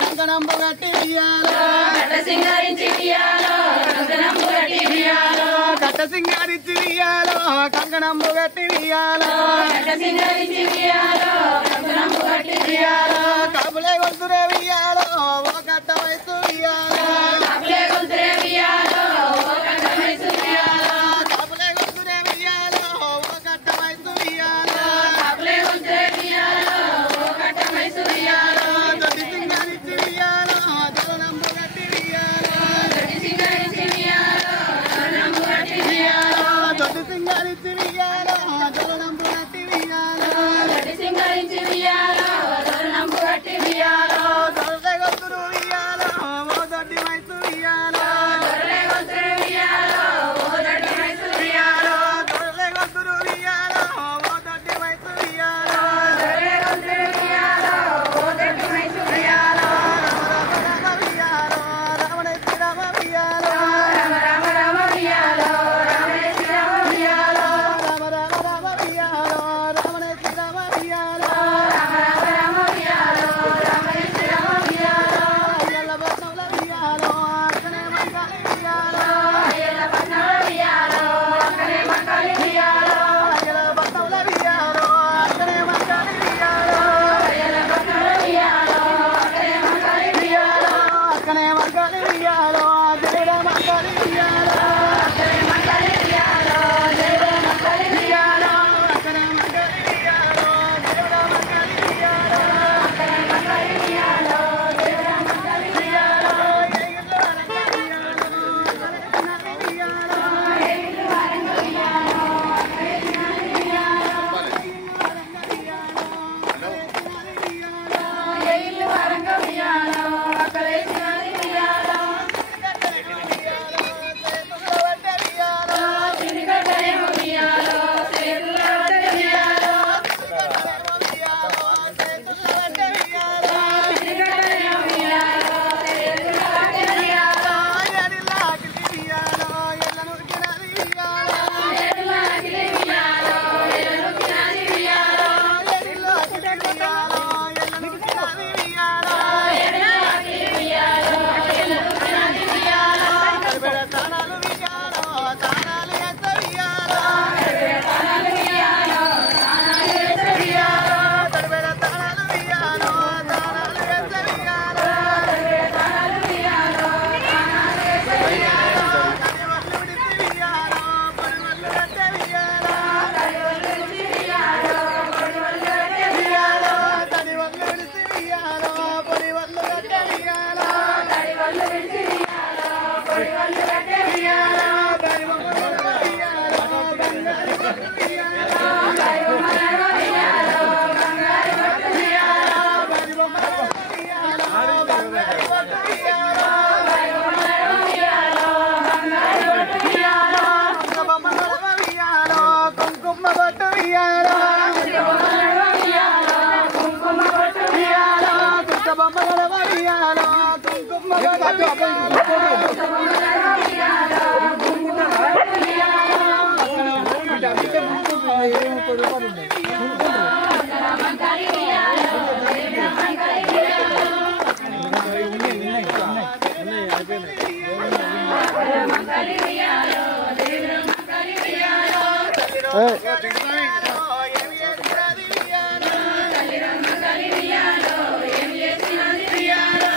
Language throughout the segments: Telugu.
కంకణంబు గట్టి ఉయ్యాలో కట్ట సింగారించి ఉయ్యాలో కంకణంబు గట్టి ఉయ్యాలో కట్ట సింగారించి ఉయ్యాలో కంకణంబు గట్టి ఉయ్యాలో కట్ట సింగారించి ఉయ్యాలో కంకణంబు గట్టి ఉయ్యాలో కాపులే గొంతురే ఉయ్యాలో ఓ కట్ట వయసు ఉయ్యాలో కాపులే గొంతురే ఉయ్యాలో ఓ కట్ట వయసు ఉయ్యాలో కాపులే గొంతురే ఉయ్యాలో ఓ కట్ట వయసు ఉయ్యాలో కాపులే గొంతురే ఉయ్యాలో ఓ కట్ట వయసు ఉయ్యాలో దొడ్డి సింగారించి ఉయ్యాలో దొరనంబు గట్టి ఉయ్యాలో కట్ట సింగారించి ఉయ్యాలో కంకణంబు గట్టి ఉయ్యాలో దొడ్డి సింగారించి ఉయ్యాలో దొరనంబు గట్టి ఉయ్యాలో కట్ట సింగారించి ఉయ్యాలో కంకణంబు గట్టి ఉయ్యాలో దొరలే గొంతురు ఉయ్యాలో ఓ దొడ్డి వయసు ఉయ్యాలో గొర్రె గొంతురే ఉయ్యాలో ఓ దొడ్డి వయసు ఉయ్యాలో దొరలే గొంతురు ఉయ్యాలో ఓ దొడ్డి వయసు ఉయ్యాలో గొర్రె గొంతురే ఉయ్యాలో ఓ దొడ్డి వయసు ఉయ్యాలో రామ శ్రీరామ ఉయ్యాలో రామ రామ రామ ఉయ్యాలో రామ శ్రీరామ ఉయ్యాలో రామ రామ రామ ఉయ్యాలో రామ శ్రీరామ ఉయ్యాలో రామ రామ రామ ఉయ్యాలో రామ శ్రీరామ ఉయ్యాలో అయ్యల బొట్టంల ఉయ్యాలో అక్కనే మంగళ ఉయ్యాలో అయ్యల పట్నాల ఉయ్యాలో అక్కడే మంకాలి ఉయ్యాలో అయ్యల బొట్టంల ఉయ్యాలో అక్కనే మంగళ ఉయ్యాలో అయ్యల పట్నాల ఉయ్యాలో అక్కడే మంకాలి ఉయ్యాలో అక్కనే మంగళ ఉయ్యాలో దేవుడ మంగళ ఉయ్యాలో అక్కడే మంకాలి ఉయ్యాలో దేవుడ మంకాలి ఉయ్యాలో అక్కనే మంగళ ఉయ్యాలో దేవుడ మంగళ ఉయ్యాలో అక్కడే మంకాలి ఉయ్యాలో దేవుడ మంకాలి ఉయ్యాలో ఏ ఇల్లు వారంగ ఉయ్యాలో అక్కడే తినాలి ఉయ్యాలో ఏ ఇల్లు వారంగ ఉయ్యాలో అక్కడే తినాలి ఉయ్యాలో చినికట్టేమో ఉయ్యాలో చేతుల్లో పట్టే ఉయ్యాలో చినికట్టేమో ఉయ్యాలో చేతుల్లో పట్టే ఉయ్యాలో చేతుల్లో అకిలి ఉయ్యాలో ఎల్లు తినాలి ఉయ్యాలో ఎల్లు అకిలి ఉయ్యాలో ఎల్లు తినాలి ఉయ్యాలో తానాలు ఉయ్యాలో తానాలు ఉయ్యాలో తానాలు వేసే ఉయ్యాలో తానాలు ఉయ్యాలో తానాలు వేసే ఉయ్యాలో తానాలు ఉయ్యాలో తానాలు వేసే ఉయ్యాలో కనివళ్ళు విడిచి ఉయ్యాలో పనివళ్ళు కట్టే ఉయ్యాలో కడివళ్ళు విడిచి ఉయ్యాలో కొడివళ్ళు కట్టే ఉయ్యాలో కనివళ్ళు విడిచి ఉయ్యాలో పనివళ్ళు కట్టే ఉయ్యాలో కడివళ్ళు విడిచి ఉయ్యాలో కొడివళ్ళు కట్టే ఉయ్యాలో కడిబొమ్మల ఉయ్యాలో బంగారు పట్టు ఉయ్యాలో కడిబొమ్మల ఉయ్యాలో బంగారు పట్టు ఉయ్యాలో కుంకుమ బట్టు ఉయ్యాలో కుంకుమ పట్టు ఉయ్యాలో బొమ్మ ఉయ్యాలో కుంకుమ బట్టు మంకాలి ఉయ్యాలో మంకాలి ఉయ్యాలో మంకాలి ఉయ్యాలో దేవుడు మంకాలి ఉయ్యాలో మంకాలి ఉయ్యాలో ఏం చేసినది ఉయ్యాలో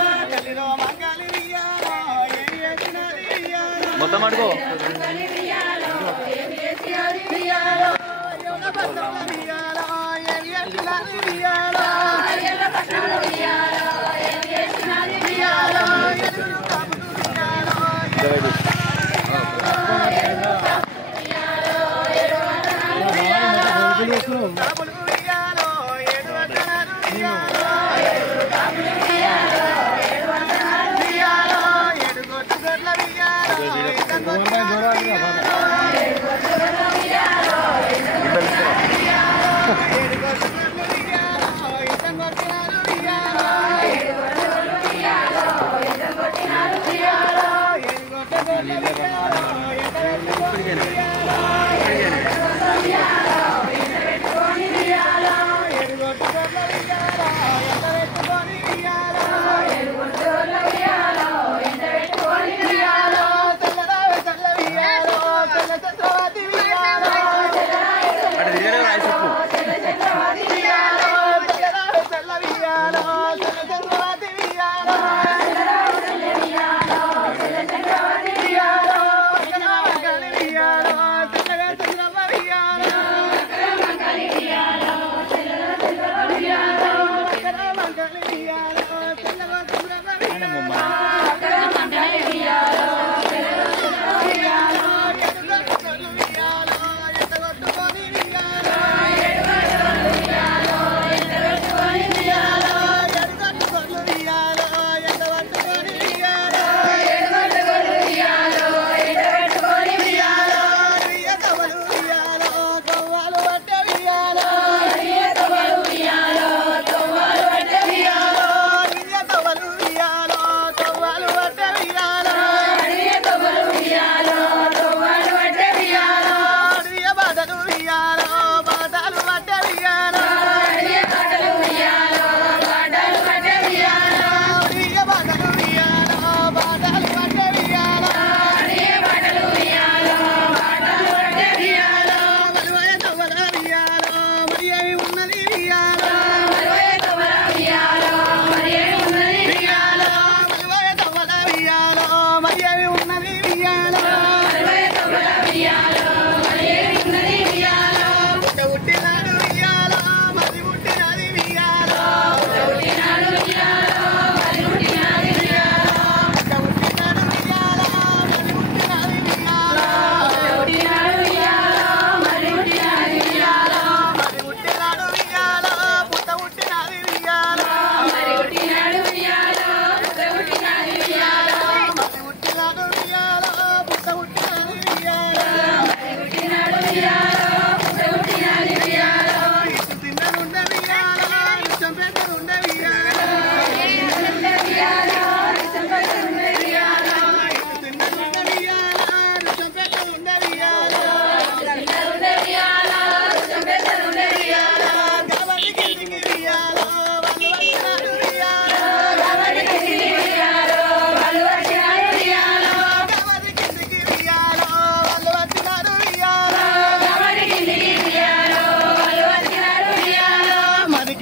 మొత్తం అడుగు మంకాలి ఉయ్యాలో ఏం చేసినది ఉయ్యాలో అయ్యల పట్నాల ఉయ్యాలో ఏం చేసినది ఉయ్యాలో ఉయ్యాలో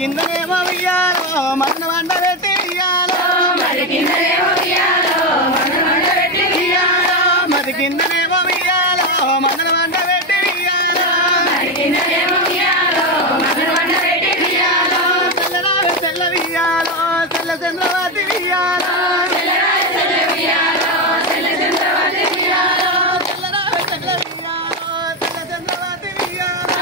కిందనేమో వియ్యాలో మన వంట పెట్టి వియ్యాలో మది కిందనేమో వియ్యాలో మన వంట పెట్టి వియ్యాలో తెల్లరావే తెల్ల వియ్యాలో తెల్ల చంద్రవతి వియ్యాలో తెల్లరావే తెల్ల వియ్యాలో తెల్ల చంద్రవతి వియ్యాలో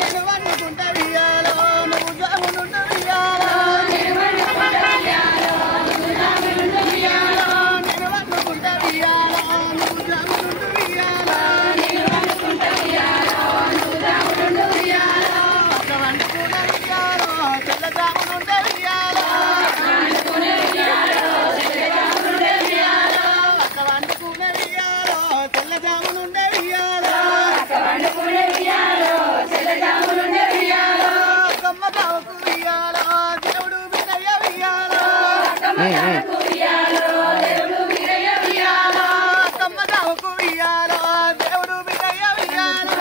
నేను వండుకుంటా వియ్యాలో నువ్వు జామునుండు వియ్యాలో నేను వండుకుంటా వియ్యాలో నువ్వు జామునుండు వియ్యాలో అక్క వండుకున్న వియ్యాలో తెల్ల జామునుండే వియ్యాలో అక్క వండుకున్న వియ్యాలో తెల్ల జామునుండే వియ్యాలో అక్కమ్మ తావుకు వియ్యాలో దేవుడు బిడ్డయ్య వియ్యాలో అక్కమ్మ తావుకు వియ్యాలో దేవుడు బిడ్డయ్య వియ్యాలో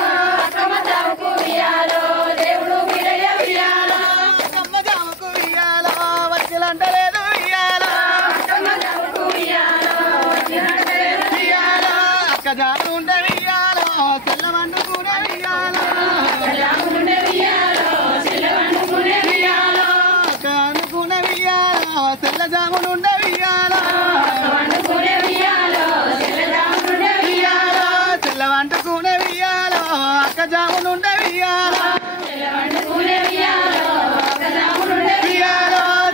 అక్కమ్మ తావుకు వియ్యాలో వచ్చిలంటలేదు వియ్యాలో అక్క జామునుండే వియ్యాలో తెల్ల వండుకునే వియ్యాలో అక్క అనుకునే వియ్యాలో తెల్ల జామునుండే వియ్యాలో తెల్ల వండుకునే వియ్యాలో అక్క జామునుండే వియ్యాలో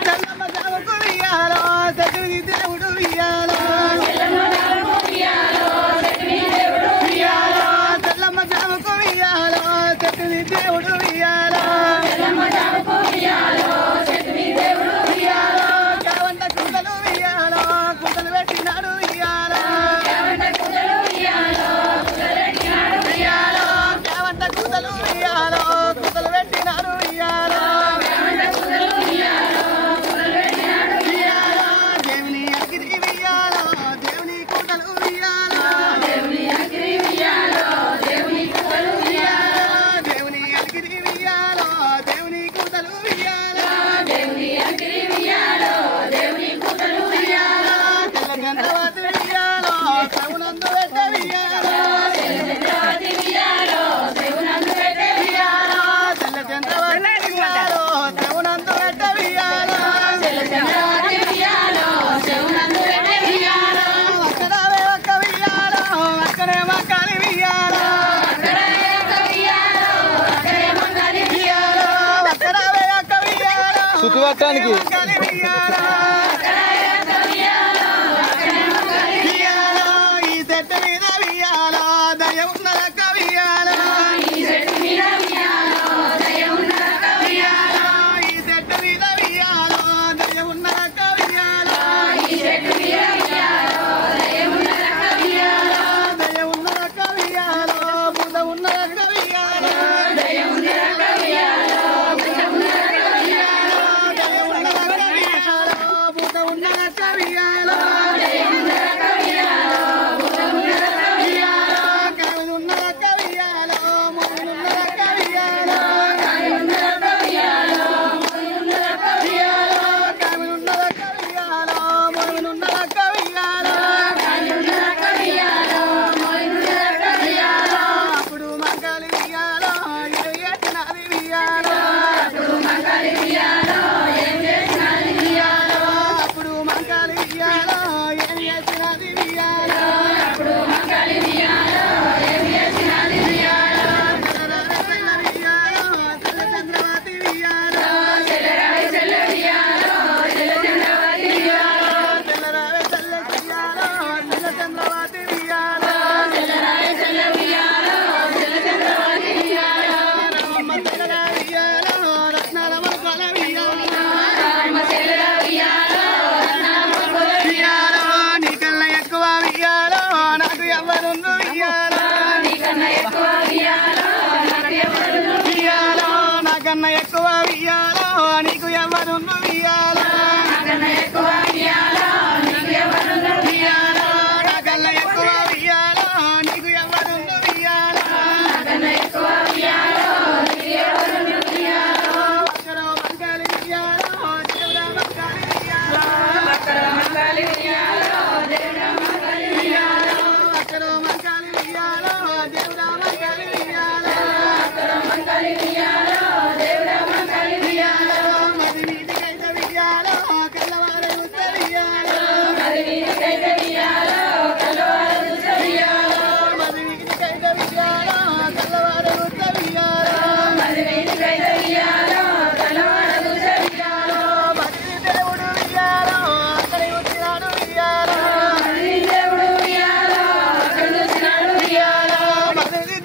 తెల్లమ్మ జాముకు వియ్యాలో దగ్గరికి దేవుడు వియ్యాలో తెల్లమ్మ జాముకు వియ్యాలో దగ్గరికి దేవుడు వియ్యాలో కావంట కుంటలు వియ్యాలో కుంటలు పెట్టినాడు వియ్యాలో కావంట కుంటలు వియ్యాలో కుంటలు పెట్టినాడు వియ్యాలో దేవుని అగ్ని వియ్యాలో దేవుని కుంటలు వియ్యాలో దేవుని అగ్ని వియ్యాలో దేవుని కుంటలు వియ్యాలో తెల్ల గంధవతి వియ్యాలో సవునందు పెట్ట వియ్యాలో తెల్ల చంద్రవతి వియ్యాలో సవునందు పెట్ట వియ్యాలో అక్కడావే ఒక్క వియ్యాలో అక్కడే మక్కలి వియ్యాలో అక్కడావే ఒక్క వియ్యాలో చుట్టుపట్టానికి వియ్యాలో ఈ చెట్టు మీద వియ్యాలో దయ ఉన్నదక్క వియ్యాలో ఈ చెట్టు మీద వియ్యాలో దయ ఉన్నదక్క వియ్యాలో బుధ ఉన్నదక్క వియ్యాలో దయ ఉన్నదక్క వియ్యాలో బుధ ఉన్నదక్క వియ్యాలో కావిది ఉన్నదక్క వియ్యాలో ముని ఉన్నదక్క వియ్యాలో కావిది ఉన్నదక్క వియ్యాలో ముని ఉన్నదక్క వియ్యాలో అప్పుడు మంగళి వియ్యాలో ఇది ఎట్టినది వియ్యాలో అప్పుడు మంగళి వియ్యాలో ఏం చేసినది వియ్యాలో తెల్ల చంద్రవతి వియ్యాలో తెల్లరావే తెల్ల వియ్యాలో తెల్ల చంద్రవతి వియ్యాలో రామమ్మ తెల్ల వియ్యాలో రత్నాల మొలకల వియ్యాలో నీకన్నా ఎక్కువ వియ్యాలో నాకు ఎవ్వరుండు వియ్యాలో నాకన్నా ఎక్కువ వియ్యాలో నీకు ఎవ్వరుండు వియ్యాలో నాకన్నా ఎక్కువ వియ్యాలో నీకు ఎవ్వరుండు వియ్యాలో నాకన్నా ఎక్కువ వియ్యాలో నీకు ఎవ్వరుండు వియ్యాలో దేవుడా మంగళి వియాలో మది వీధికైతే వియాలో కల్లవార చూస్తే వియాలో మది వీధికైతే వియాలో కల్లవార చూస్తే వియాలో మది దేవుడు వియాలో అక్కడ వచ్చినాడు వియాలో మది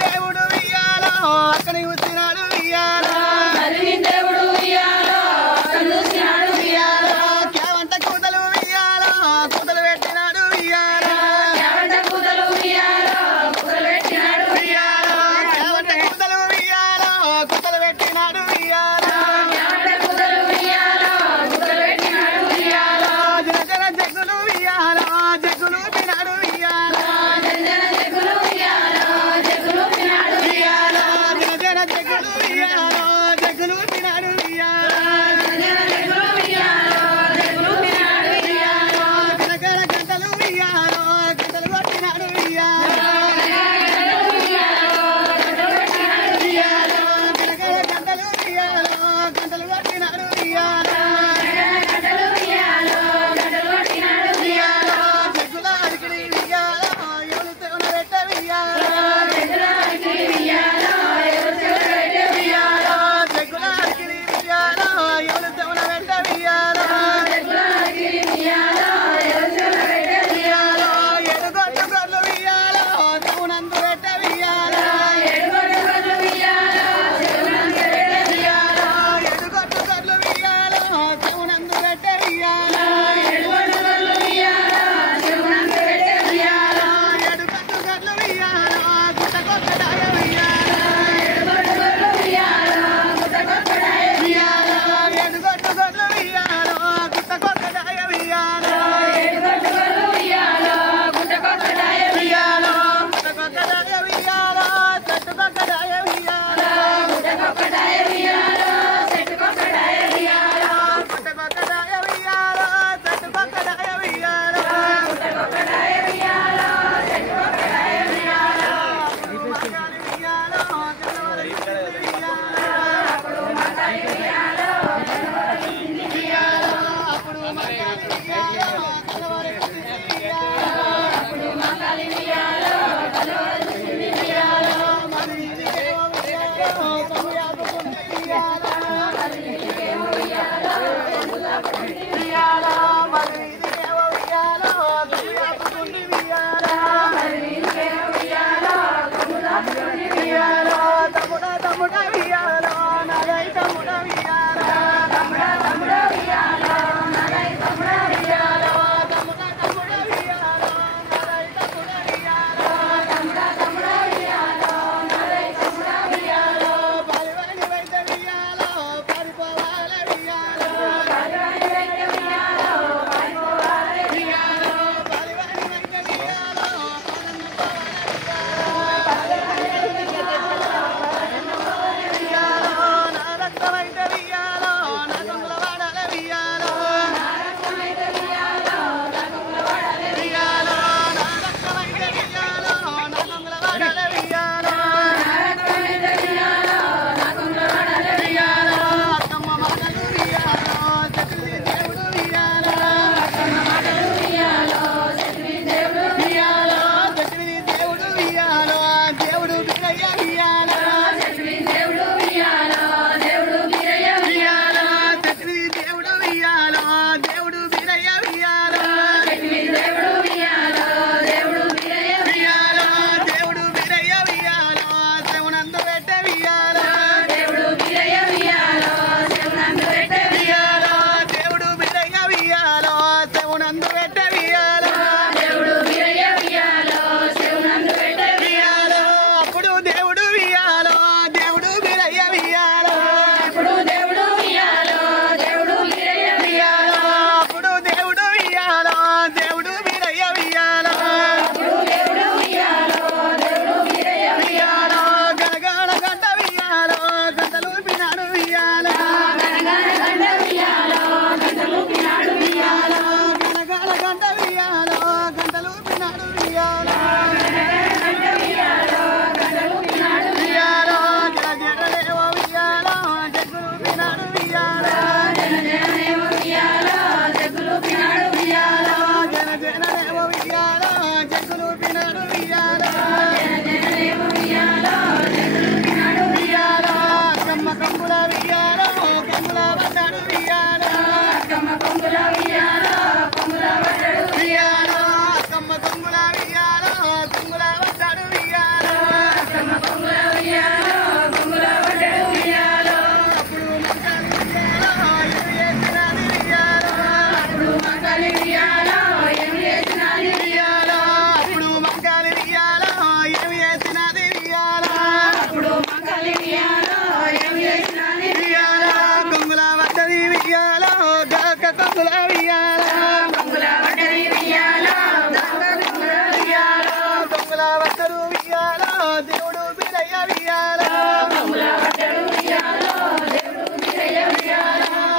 వియాలో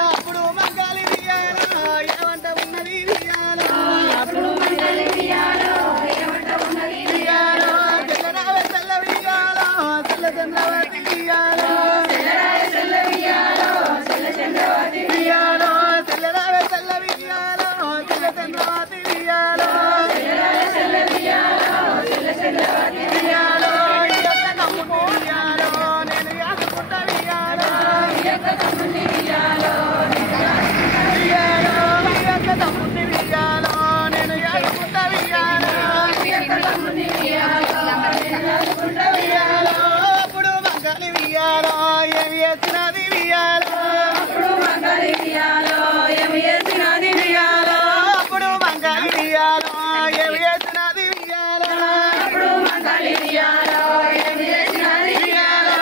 అప్పుడు మంగళి వియాలో ఏమంట ఉన్నది వియాలో వియాలో తెల్లరావే తెల్ల వియాలో తెల్ల చంద్రవతి వియాలో వియాలో తెల్లరావే తెల్ల వియాలో తెల్ల చంద్రవతి వియాలో వియాలో ఇయ్యక్క తమ్ముడు వియాలో నేను యాదుకుంటా వియాలో వియాలో ఇయ్యక్క తమ్ముడు వియాలో నేను యాదుకుంటా వియాలో వియాలో అప్పుడు మంగళి వియాలో ఏమి చేసినది వియాలో అప్పుడు మంగళి వియాలో ఏమి చేసినది వియాలో వియాలో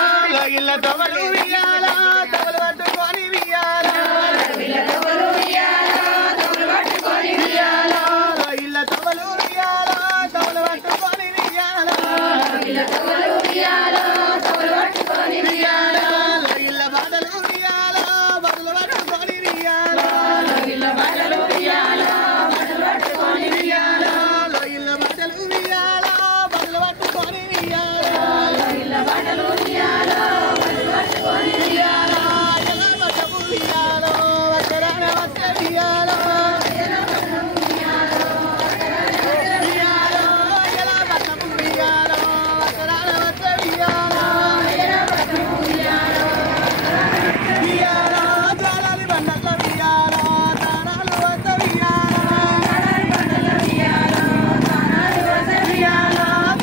ఇళ్ళ తవలు వియాలో తవలు పట్టుకొని వియాలో వియాలో ఇళ్ళ తవలు వియాలో తవలు పట్టుకొని వియాలో వియాలో ఇళ్ళ బాటలు వియాలో బదులు పట్టుకొని వియాలో ఇళ్ళ బాటలు వియాలో బదులు పట్టుకొని వియాలో వియాలో ఎలా బట్టపు వియాలో వట్టరాన వట్ట వియాలో వియాలో ఎలా బట్టపు వియాలో వట్టరాన వట్ట వియాలో వియాలో తాళాలి బండల వియాలో తాళాలు వట్ట వియాలో వియాలో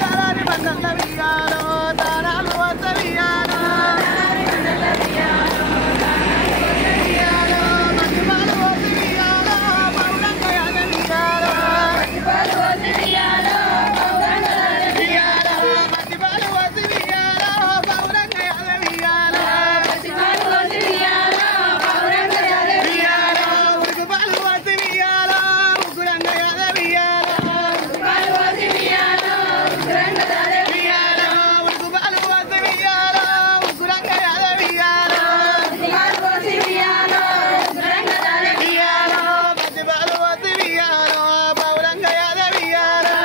తాళాలి బండల వియాలో తాళాలు వట్ట వియాలో వియాలో మధ్యపాలు వట్టి వియాలో పౌరంగ యాద వియాలో వియాలో మధ్యపాలు వట్టి వియాలో పౌరంగ యాద వియాలో వియాలో ఉడుకుపాలు వట్టి వియాలో ఉగ్గురంగ యాద వియాలో వియాలో ఉడుకుపాలు వట్టి వియాలో ఉగ్గురంగ యాద వియాలో వియాలో మధ్యపాలు వట్టి వియాలో పౌరంగ యాద వియాలో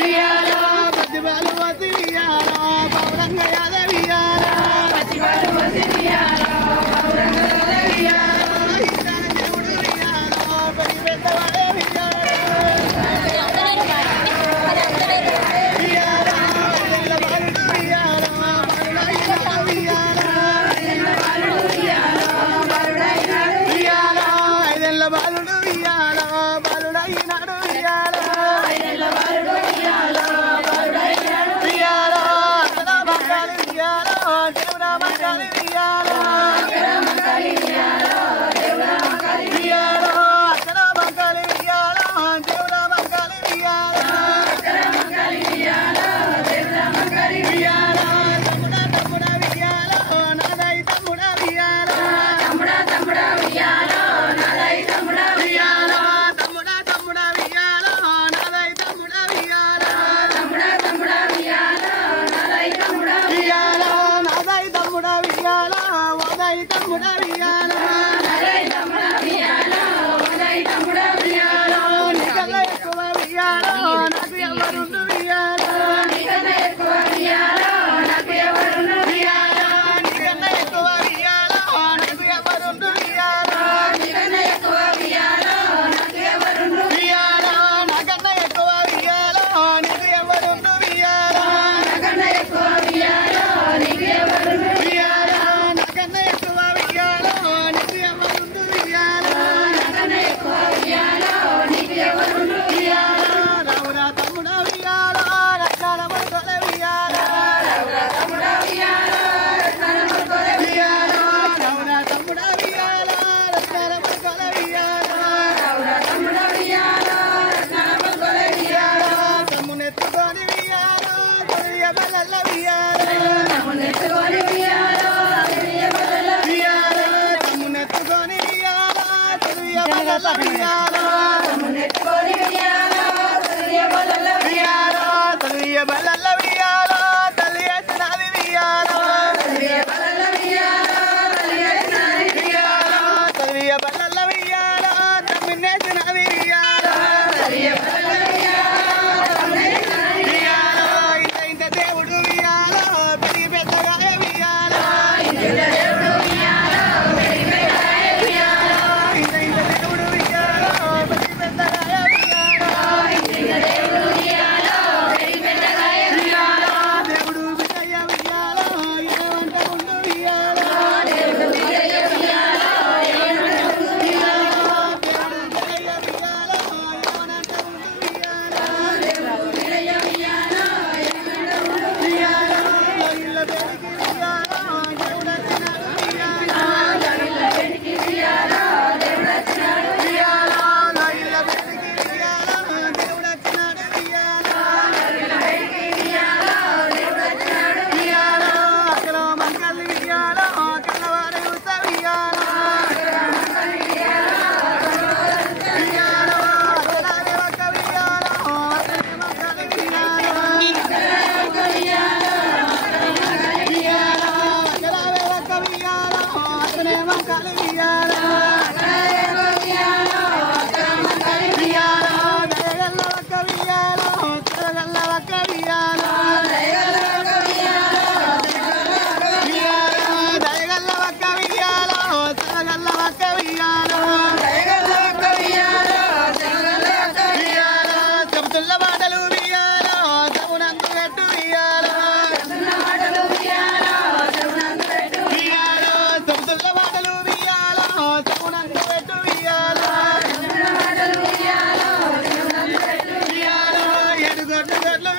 వియాలో మధ్యపాలు వట్టి వియాలో పౌరంగ యాద వియాలో వియాలో ఇతర దేవుడు వియాలో పడి పెద్దవాడే వియాలో వియాలో ఇళ్ళ బాలుడు వియాలో బాలుడైన వియాలో వియాలో ఐదెళ్ళ బాలుడు వియాలో బాలుడైనాడు వియాలో వియాలో అసల మంగళి వియాలో దేవుడా మంగళి వియాలో వియాలో అసల మంగళి వియాలో దేవుడా మంగళి వియాలో వియాలో తమ్ముడా వియాలో నాదై తమ్ముడా వియాలో వియాలో తమ్ముడా వియాలో నాదై తమ్ముడా వియాలో వియాలో నాదై తమ్ముడా వియాలో వదై తమ్ముడా వియాలో వియాలో నీకన్నా ఎక్కువ వియాలో నాకు ఎవరుండు వియాలో వియాలో నీకన్నా ఎక్కువ వియాలో నాకు ఎవరుండు వియాలో వియాలో నాకన్నా ఎక్కువ వియాలో నీకు ఎవరుండు వియాలో వియాలో నాకన్నా ఎక్కువ వియాలో నీకు ఎవరుండు వియాలో వియాలో రావురా తమ్ముడా వియాలో రత్నాల మొక్కల వియాలో వియాలో రావురా తమ్ముడా వియాలో రత్నాల మొక్కల వియాలో వియాలో తమ్మునెత్తుకొని వియాలో తొలియ బల్ల వియాలో వియాలో తమ్మునెత్తుకొని వియాలో తొలియ బల్ల వియాలో వియాలో తొలియ బల్ల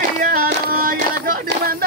వియ్యాలో ఎలగోటి మంద